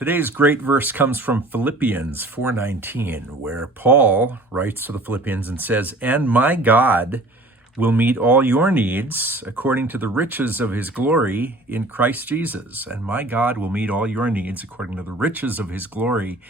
Today's great verse comes from Philippians 4:19, where Paul writes to the Philippians and says, "And my God will meet all your needs according to the riches of his glory in Christ Jesus." And my God will meet all your needs according to the riches of his glory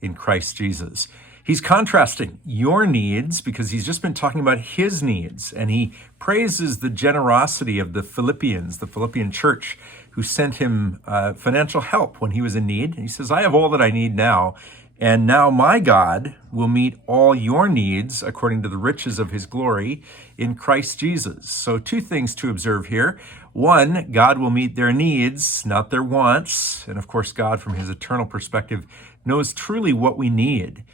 in Christ Jesus. He's contrasting your needs because he's just been talking about his needs, and he praises the generosity of the Philippians, the Philippian church, who sent him financial help when he was in need. And he says, "I have all that I need now, and now my God will meet all your needs according to the riches of his glory in Christ Jesus." So two things to observe here. One, God will meet their needs, not their wants. And of course, God, from his eternal perspective, knows truly what we need.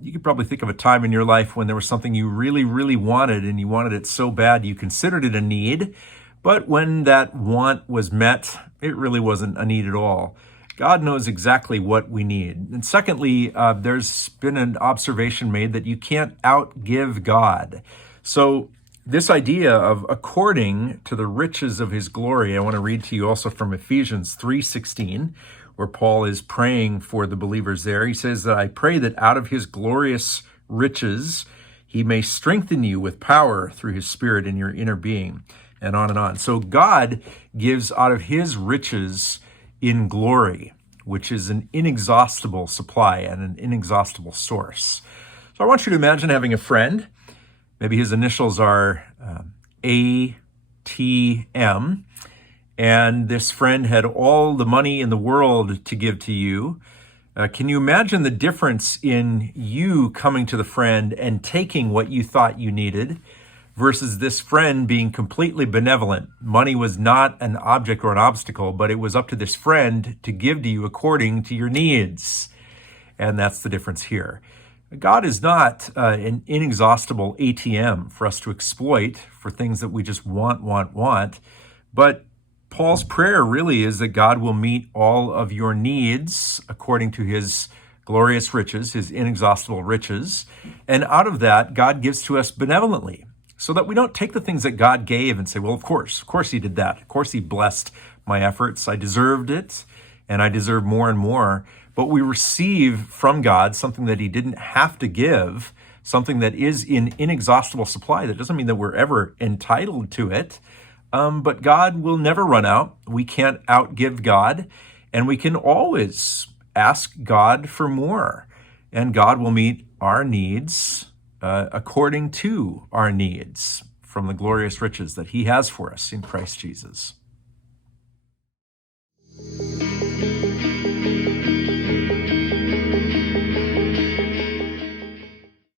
You could probably think of a time in your life when there was something you really, really wanted, and you wanted it so bad you considered it a need. But when that want was met, it really wasn't a need at all. God knows exactly what we need. And secondly, there's been an observation made that you can't outgive God. So this idea of according to the riches of his glory, I want to read to you also from Ephesians 3:16, where Paul is praying for the believers there. He says that, "I pray that out of his glorious riches, he may strengthen you with power through his Spirit in your inner being," and on and on. So God gives out of his riches in glory, which is an inexhaustible supply and an inexhaustible source. So I want you to imagine having a friend. Maybe his initials are ATM, and this friend had all the money in the world to give to you. Can you imagine the difference in you coming to the friend and taking what you thought you needed versus this friend being completely benevolent? Money was not an object or an obstacle, but it was up to this friend to give to you according to your needs. And that's the difference here. God is not an inexhaustible ATM for us to exploit for things that we just want. But Paul's prayer really is that God will meet all of your needs according to his glorious riches, his inexhaustible riches. And out of that, God gives to us benevolently, so that we don't take the things that God gave and say, well, of course he did that. Of course he blessed my efforts. I deserved it, and I deserve more and more. But we receive from God something that he didn't have to give, something that is in inexhaustible supply. That doesn't mean that we're ever entitled to it. But God will never run out. We can't outgive God, and we can always ask God for more, and God will meet our needs according to our needs from the glorious riches that he has for us in Christ Jesus.